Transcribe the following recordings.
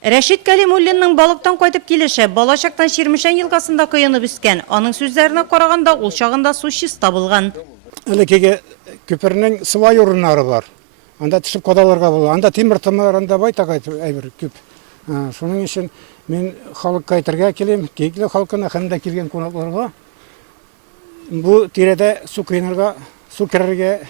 Рәшит Кәлимуллинның балыктан кайтып килеше балачактан Ширмешән елгасында коенып үскән. Аның сүзләренә караганда, ул чагында су чиста булган. Элекеге күпернең свай урыннары бар. Анда төшеп кадаларга була. Анда тимер тымнар, анда байтак әйбер күп. Шуның өчен мин халыкка әйтергә килим, Кейекле халкына һәм дә килгән кунакларга бу тирәдә су коенырга, су керергә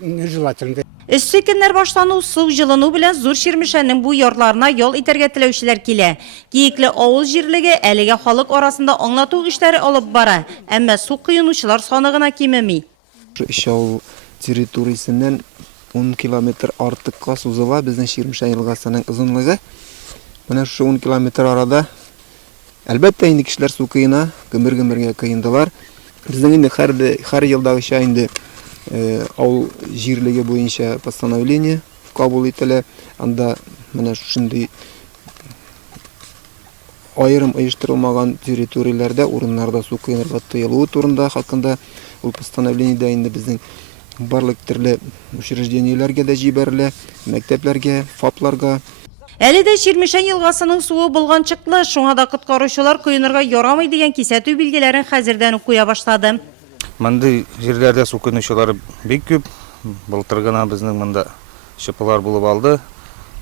нежелательно. Эссе көннәр башлану, су җылыну белән зур Ширмешәннең бу ярларына ял итәргә теләүчеләр килә. Кейекле авыл җирлеге әлегә халык арасында аңлату эшләре алып бара, әмма су коенучылар саны гына кимеми. Шау территориясеннән 10 километр артыкка сузыла безнең Ширмешән елгасының озынлыгы. Менә шу 10 километр арада әлбәттә инде кешеләр су коена, гөмер-гөмергә коендылар. Безнең инде һәр елдагыча инде авыл җирлеге буенча постановление кабул ителә. Анда менә шундый аерым оештырылмаган территорияләрдә, урыннарда су коенырга тыелуы турында хакында ул постановлениедә инде безнең барлык төрле учреждениеләргә дә җибәрелә, мәктәпләргә, ФАПларга. Әле дә Ширмешән елгасының суы булганчыклы, шуңа да коткаручылар коенырга ярамый дигән кисәтү билгеләрен хәзердән үк куя башлады. Мондый җирләрдә су коенучылар бик күп. Былтыр гына безнең монда шыпылар булып алды.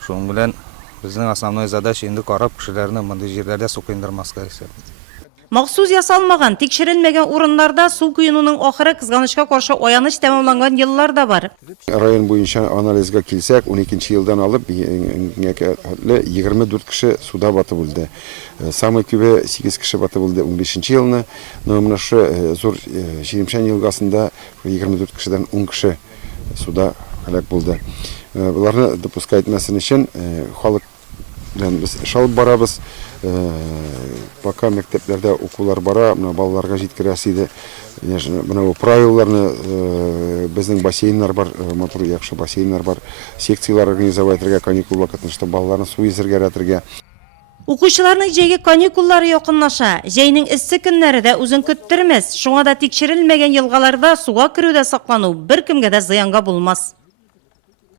Шуның белән безнең основной задача инде карап кешеләрне мондый җирләрдә су коендырмаска. Махсус ясалмаган, тикшерелмәгән урыннарда су коенуның ахыры кызганычка каршы аяныч тәмамланган еллар да бар. Район буенча анализга килсәк, 12 елдан алып 24 кеше суда батып үлде. Самый күбе 8 кеше батып үлде 15 елны. Но менә шу зур Ширмешән елгасында 24 кешедән 10 кеше суда һәлак булды. Буларны допускать мәсәлән өчен халык белән без шалып барабыз. Пока мәктәпләрдә укулар бара, менә балаларга җиткерәсе иде. Менә правилаларны безнең бассейннар бар, матур яхшы бассейннар бар. Секциялар организовать итәргә, каникул вакытында, чтобы балаларны су йөзәргә өйрәтергә. Укучыларның җәйге каникуллары якынлаша. Җәйнең эссе көннәрендә үзен көттермәс. Шуңа да тикшерелмәгән елгаларда суга керүдә саклану беркемгә дә зыянга булмас.